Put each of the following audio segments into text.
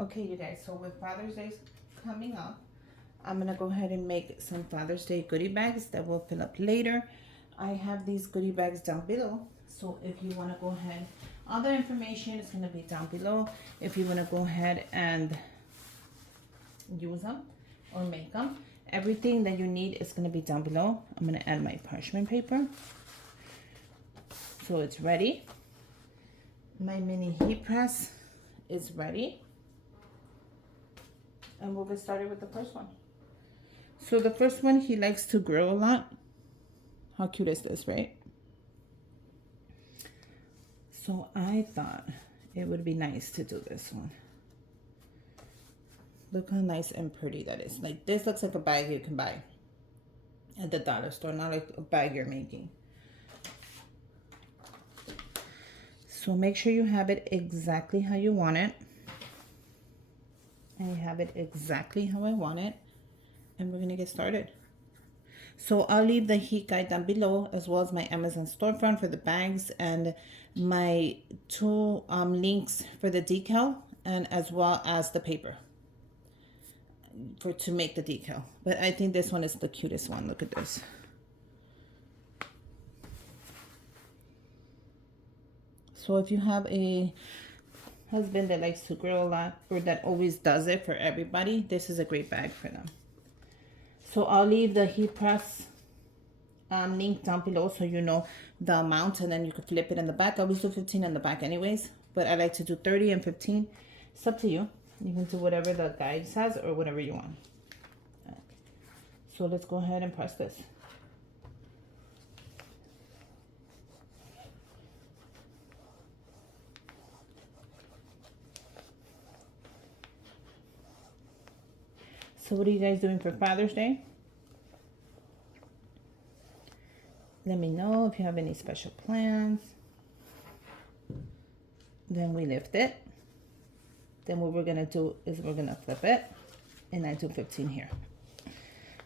Okay, you guys, so with Father's Day coming up, I'm gonna go ahead and make some Father's Day goodie bags that we'll fill up later. I have these goodie bags down below, so if you wanna go ahead, all the information is gonna be down below. If you wanna go ahead and use them or make them, everything that you need is gonna be down below. I'm gonna add my parchment paper, so it's ready. My mini heat press is ready. And we'll get started with the first one. So the first one, he likes to grill a lot. How cute is this, right? So I thought it would be nice to do this one. Look how nice and pretty that is. Like, this looks like a bag you can buy at the dollar store, not like a bag you're making. So make sure you have it exactly how you want it. I have it exactly how I want it, and we're gonna get started. So I'll leave the Heatguide down below, as well as my Amazon storefront for the bags, and my two links for the decal, and as well as the paper to make the decal. But I think this one is the cutest one. Look at this. So if you have a husband that likes to grill a lot, or that always does it for everybody, this is a great bag for them. So I'll leave the heat press link down below, so you know the amount, and then you can flip it in the back. I always do 15 in the back anyways, but I like to do 30 and 15. It's up to you. You can do whatever the guide says or whatever you want. So let's go ahead and press this. So what are you guys doing for Father's Day? Let me know if you have any special plans. Then we lift it. Then what we're gonna do is we're gonna flip it, and I do 15 here.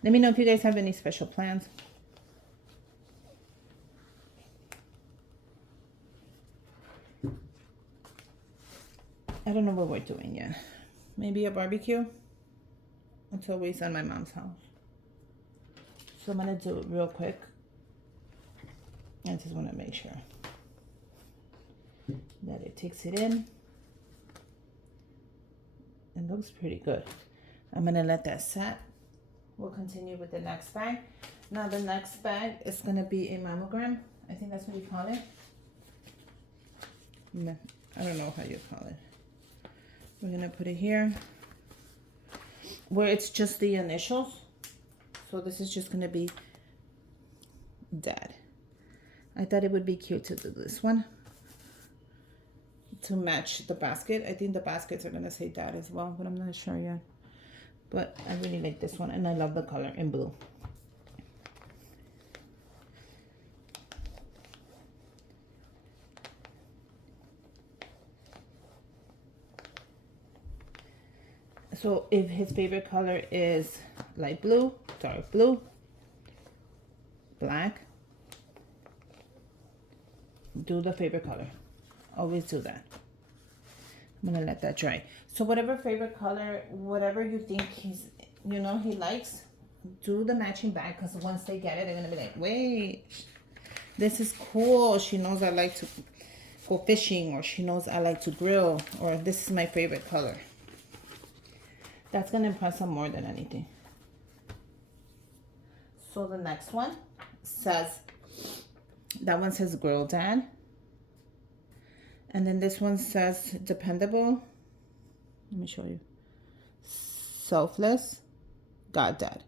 Let me know if you guys have any special plans. I don't know what we're doing yet. Maybe a barbecue? It's always at my mom's house. So I'm gonna do it real quick. I just wanna make sure that it takes it in. It looks pretty good. I'm gonna let that set. We'll continue with the next bag. Now the next bag is gonna be a mammogram. I think that's what you call it. I don't know how you call it. We're gonna put it here, where it's just the initials. So this is just gonna be Dad. I thought it would be cute to do this one to match the basket. I think the baskets are gonna say Dad as well, but I'm not sure yet. But I really like this one, and I love the color in blue. So if his favorite color is light blue, dark blue, black, do the favorite color. Always do that. I'm gonna let that dry. So whatever favorite color, whatever you think he likes, do the matching bag, because once they get it, they're gonna be like, wait, this is cool. She knows I like to go fishing, or she knows I like to grill, or this is my favorite color. That's gonna impress them more than anything. So the next one says, that one says Grill Dad. And then this one says Dependable. Let me show you. Selfless, God Dad.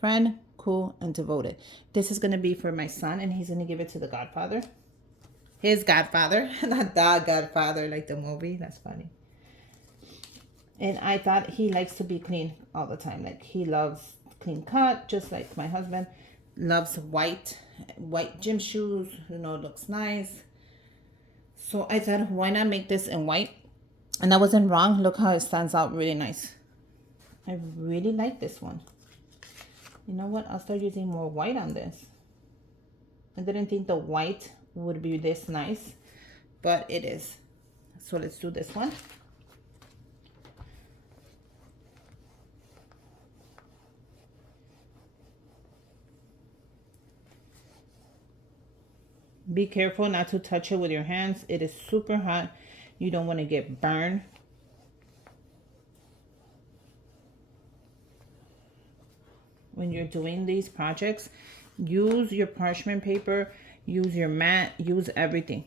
Friend, cool, and devoted. This is gonna be for my son, and he's gonna give it to the Godfather. His Godfather, not the Godfather like the movie. That's funny. And I thought he likes to be clean all the time. Like, he loves clean cut, just like my husband. Loves white gym shoes. It looks nice. So I thought, why not make this in white? And I wasn't wrong. Look how it stands out really nice. I really like this one. You know what? I'll start using more white on this. I didn't think the white would be this nice, but it is. So let's do this one. Be careful not to touch it with your hands. It is super hot. You don't want to get burned. When you're doing these projects, use your parchment paper, use your mat, use everything.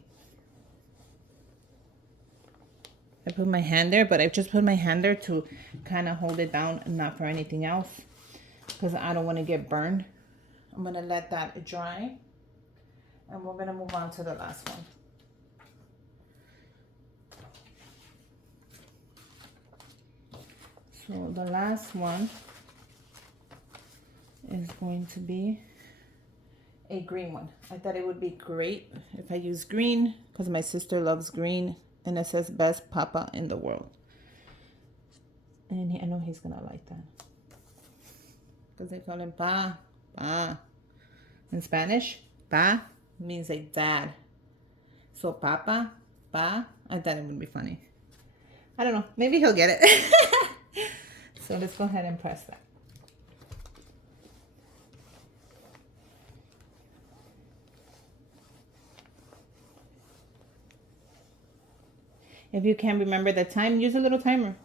I put my hand there, but I just put my hand there to kind of hold it down and not for anything else, because I don't want to get burned. I'm going to let that dry, and we're going to move on to the last one. So the last one is going to be a green one. I thought it would be great if I use green because my sister loves green, and it says best papa in the world. And I know he's gonna like that because they call him pa. In Spanish, pa means like dad. So papa, pa, I thought it would be funny. I don't know, maybe he'll get it. So let's go ahead and press that. If you can't remember the time, use a little timer.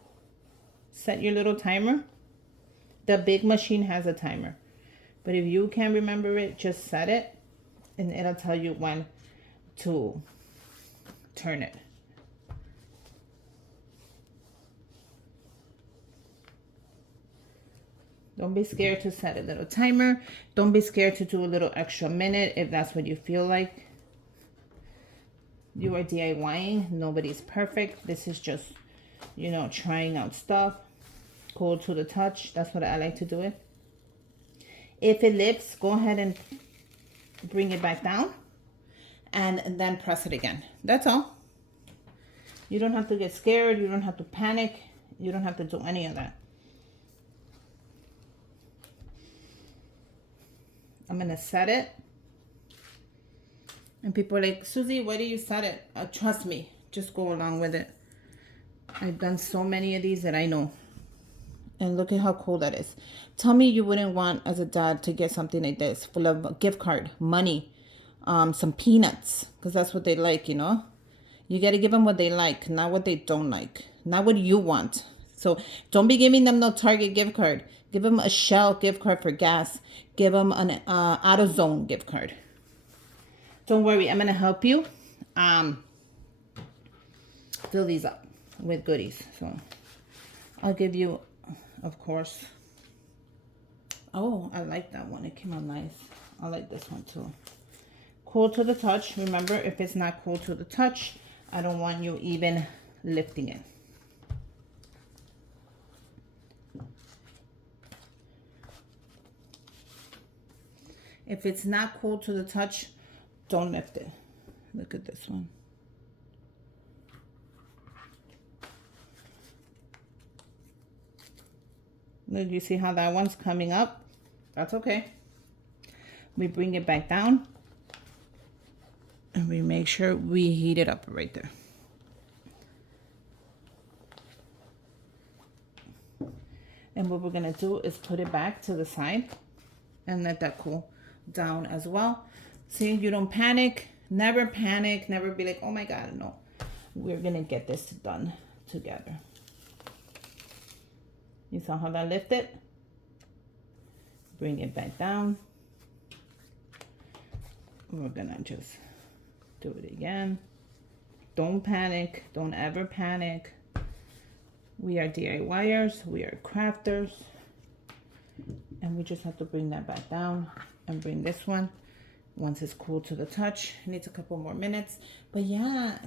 Set your little timer. The big machine has a timer. But if you can't remember it, just set it and it'll tell you when to turn it. Don't be scared to set a little timer. Don't be scared to do a little extra minute if that's what you feel like. You are DIYing. Nobody's perfect. This is just, you know, trying out stuff. Cool to the touch. That's what I like to do it. If it lifts, go ahead and bring it back down and then press it again. That's all. You don't have to get scared. You don't have to panic. You don't have to do any of that. I'm going to set it. And people are like, Susie, why do you set it? Trust me, just go along with it. I've done so many of these that I know. And look at how cool that is. Tell me you wouldn't want, as a dad, to get something like this, full of a gift card, money, some peanuts, because that's what they like, you know? You got to give them what they like, not what they don't like, not what you want. So don't be giving them no Target gift card. Give them a Shell gift card for gas. Give them an AutoZone gift card. Don't worry, I'm going to help you fill these up with goodies. So I'll give you, of course. Oh, I like that one. It came out nice. I like this one too. Cool to the touch. Remember, if it's not cool to the touch, I don't want you even lifting it. If it's not cool to the touch, don't lift it. Look at this one. Look, you see how that one's coming up? That's okay. We bring it back down. And we make sure we heat it up right there. And what we're going to do is put it back to the side and let that cool down as well. See, you don't panic. Never panic. Never be like, oh my God, no. We're going to get this done together. You saw how that lifted? Bring it back down. We're going to just do it again. Don't panic. Don't ever panic. We are DIYers. We are crafters. And we just have to bring that back down and bring this one. Once it's cool to the touch, it needs a couple more minutes. But yeah,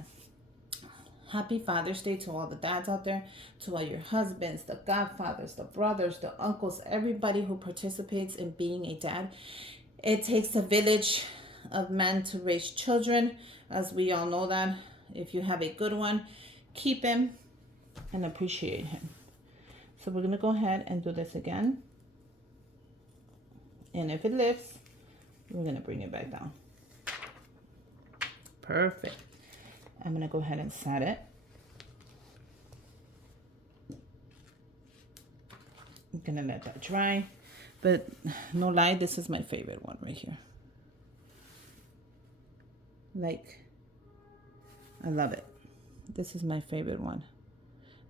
happy Father's Day to all the dads out there, to all your husbands, the godfathers, the brothers, the uncles, everybody who participates in being a dad. It takes a village of men to raise children, as we all know that. If you have a good one, keep him and appreciate him. So we're going to go ahead and do this again. And if it lifts, we're going to bring it back down. Perfect. I'm going to go ahead and set it. I'm going to let that dry. But no lie, this is my favorite one right here. Like, I love it. This is my favorite one.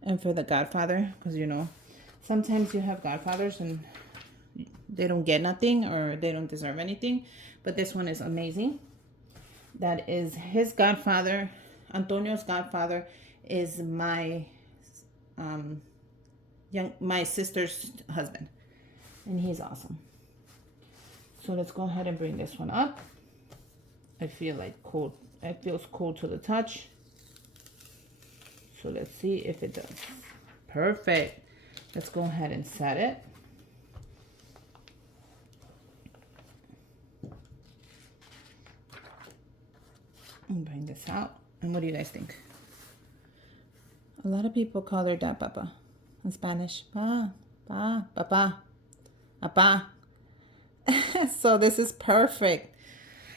And for the godfather, because you know, sometimes you have godfathers and they don't get nothing or they don't deserve anything. But this one is amazing. That is his godfather. Antonio's godfather is my my sister's husband, and he's awesome. So let's go ahead and bring this one up. I feel like cold. It feels cold to the touch. So let's see if it does. Perfect. Let's go ahead and set it. And bring this out. And what do you guys think? A lot of people call her Dad Papa in Spanish. Pa, pa, papa, papa. So this is perfect.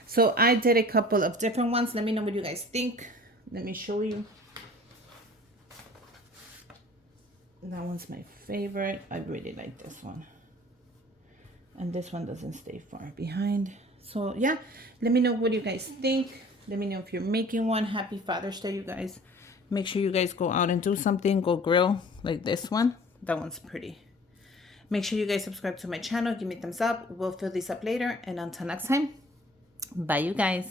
So I did a couple of different ones. Let me know what you guys think. Let me show you. That one's my favorite. I really like this one. And this one doesn't stay far behind. So yeah, let me know what you guys think. Let me know if you're making one. Happy Father's Day, you guys. Make sure you guys go out and do something. Go grill like this one. That one's pretty. Make sure you guys subscribe to my channel. Give me a thumbs up. We'll fill these up later. And until next time, bye you guys.